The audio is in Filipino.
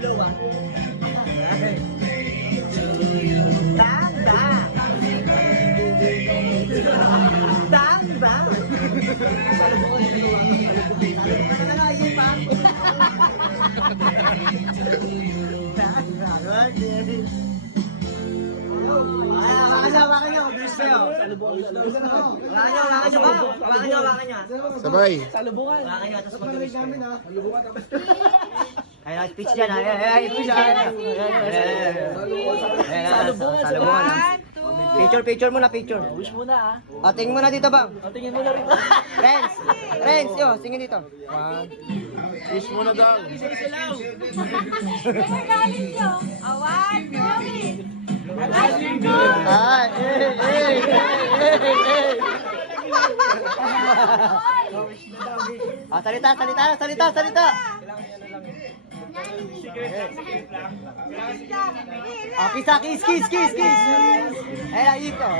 blow ah. Tanda! Tanda! Hawakan nyo, bilis kayo. Hawakan nyo ba? Sabay. Hawakan nyo, tapos mag-bilis kayo. Ay, pitch dyan, ay, pitch dyan. Salubungan. Picture muna, picture. Wish muna Tingin muna dito, bang. Tingin mo na rin. Renz, yo, tingin dito. Wish mo na daw. Galing nyo. Awan, Robin. Ay, salita. Kiss. Ay, ito.